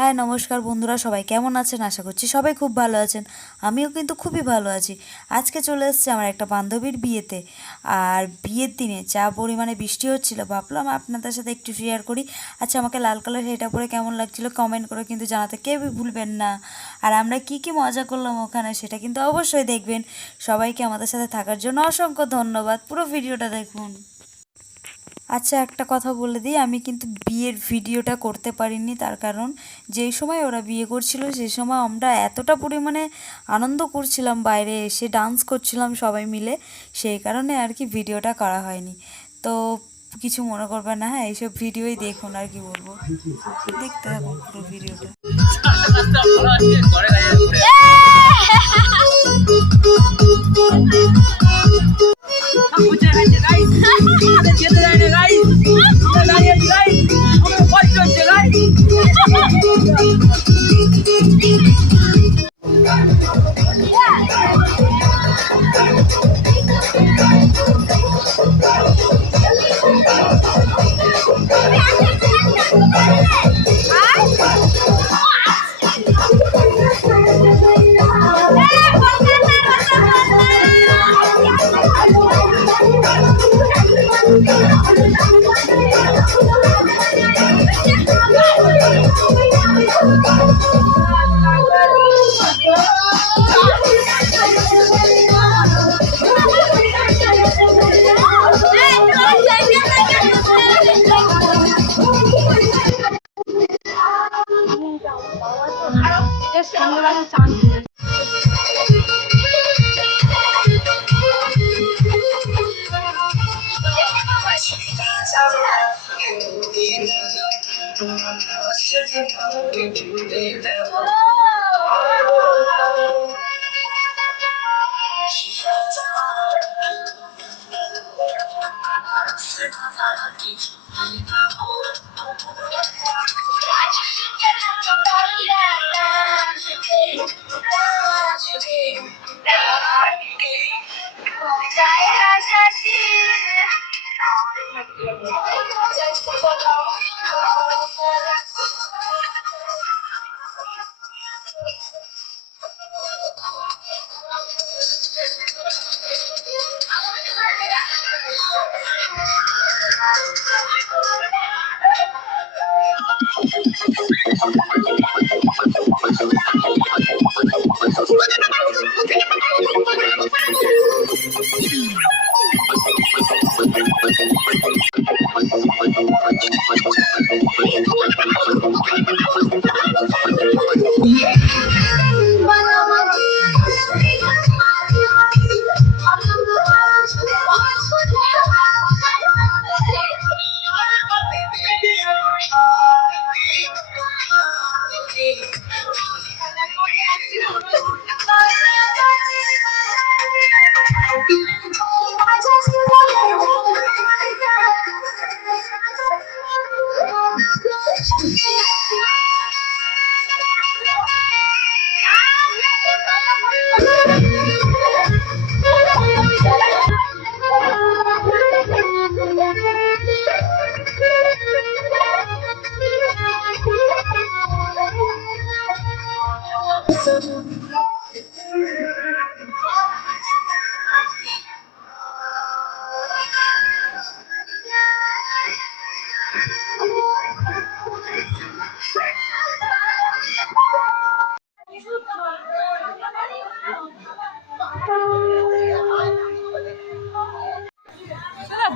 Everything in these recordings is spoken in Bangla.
হাই নমস্কার বন্ধুরা, সবাই কেমন আছেন? আশা করছি সবাই খুব ভালো আছেন। আমিও কিন্তু খুবই ভালো আছি। আজকে চলে এসেছি আমার একটা বান্ধবীর বিয়েতে। আর বিয়ের দিনে যা পরিমাণে বৃষ্টি হচ্ছিল, ভাবলাম আপনাদের সাথে একটু শেয়ার করি। আচ্ছা, আমাকে লাল কালার শাড়িটা পরে কেমন লাগছিল কমেন্ট করে কিন্তু জানাতে কেউই ভুলবেন না। আর আমরা কি কি মজা করলাম ওখানে সেটা কিন্তু অবশ্যই দেখবেন। সবাইকে আমাদের সাথে থাকার জন্য অসংখ্য ধন্যবাদ। পুরো ভিডিওটা দেখুন। আচ্ছা, একটা কথা বলে দিই, আমি কিন্তু বিয়ের ভিডিওটা করতে পারিনি, তার কারণ যেই সময় ওরা বিয়ে করছিল সেই সময় আমরা এতটা পরিমাণে আনন্দ করছিলাম, বাইরে এসে ডান্স করছিলাম সবাই মিলে, সেই কারণে আর কি ভিডিওটা করা হয়নি। তো কিছু মনে করবেন না, হ্যাঁ, এইসব ভিডিওই দেখুন। আর কি বলবো, দেখতে থাকুন পুরো ভিডিওটা।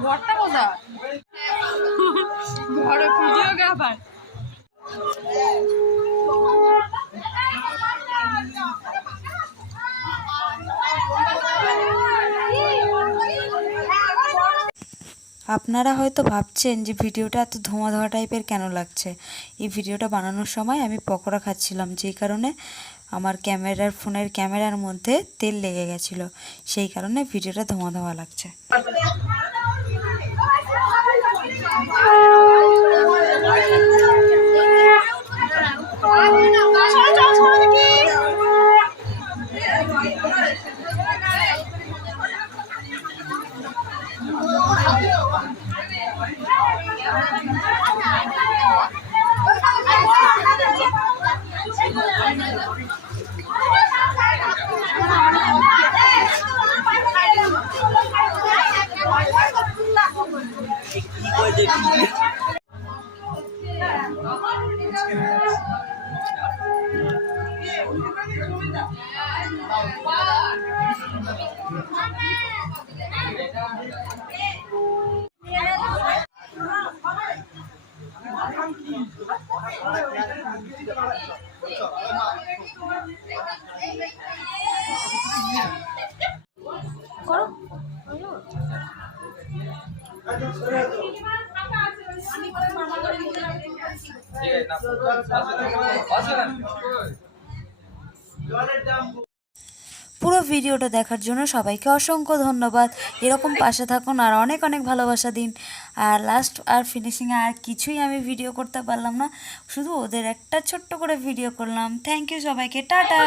ঘরটা কোথায়? ঘরে ভিডিওগ্রাফার। আপনারা হয়তো ভাবছেন যে ভিডিওটা এত ধোঁয়া ধোঁয়া টাইপের কেন লাগছে। এই ভিডিওটা বানানোর সময় আমি পকোড়া খাচ্ছিলাম, যেই কারণে আমার ফোনের ক্যামেরার মধ্যে তেল লেগে গেছিলো, সেই কারণে ভিডিওটা ধোঁয়া ধোঁয়া লাগছে। পুরো ভিডিওটা দেখার জন্য সবাইকে অসংখ্য ধন্যবাদ। এরকম পাশে থাকুন আর অনেক অনেক ভালোবাসা দিন। আর লাস্ট আর ফিনিশিংয়ে আর কিছুই আমি ভিডিও করতে পারলাম না, শুধু ওদের একটা ছোট্ট করে ভিডিও করলাম। থ্যাংক ইউ সবাইকে, টাটা।